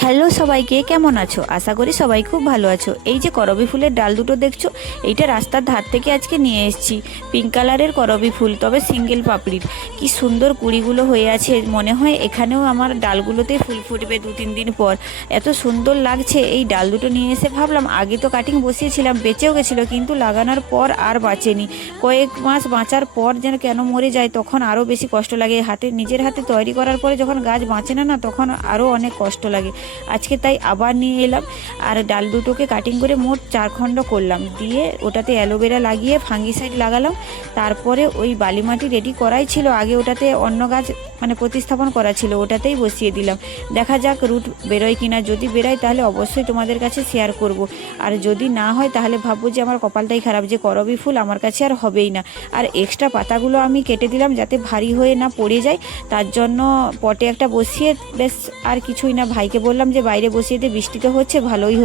Hello সবাইকে, কেমন আছো? আশা করি সবাই খুব ভালো আছো। এই যে করবী ফুলের ডাল দুটো দেখছো, এইটা রাস্তার ধার থেকে আজকে নিয়ে এসেছি। পিঙ্ক কালারের করবী ফুল, তবে সিঙ্গেল পাপড়ির। কি সুন্দর কুড়িগুলো হয়ে আছে, মনে হয় এখানেও আমার ডালগুলোতে ফুল ফুটবে 2-3 দিন পর। এত সুন্দর লাগছে। এই ডাল দুটো নিয়ে এসে ভাবলাম, আগে তো কাটিং বসিয়েছিলাম, বেঁচেও গেছিলো, কিন্তু লাগানোর পর আর বাঁচেনি। কয়েক মাস বাঁচার পর যেন কেন মরে যায়, তখন আরও বেশি কষ্ট লাগে। নিজের হাতে তৈরি করার পরে যখন গাছ বাঁচে না, তখন আরও অনেক কষ্ট লাগে। আজকে তাই আবার নিয়ে এলাম, আর ডাল দুটোকে কাটিং করে মোট 4 খণ্ড করলাম, দিয়ে ওটাতে অ্যালোভেরা লাগিয়ে ফাঙ্গিসাইড লাগালাম। তারপরে ওই বালি মাটি রেডি করাই ছিল, আগে ওটাতে অন্য গাছ প্রতিস্থাপন করা ছিল, ওটাতেই বসিয়ে দিলাম। দেখা যাক রুট বেরোয় কিনা। যদি বেরোয় তাহলে অবশ্যই তোমাদের কাছে শেয়ার করব। আর যদি না হয় তাহলে ভাববো যে আমার কপালটাই খারাপ, যে করবী ফুল আমার কাছে আর হবেই না। আর এক্সট্রা পাতাগুলো আমি কেটে দিলাম যাতে ভারী হয়ে না পড়ে যায়। তার জন্য পটে একটা বসিয়ে, বেশ আর কিছুই না, ভাইকে বললাম যে বাইরে বসিয়ে দিয়ে, বৃষ্টি তো হচ্ছে, ভালোই হবে।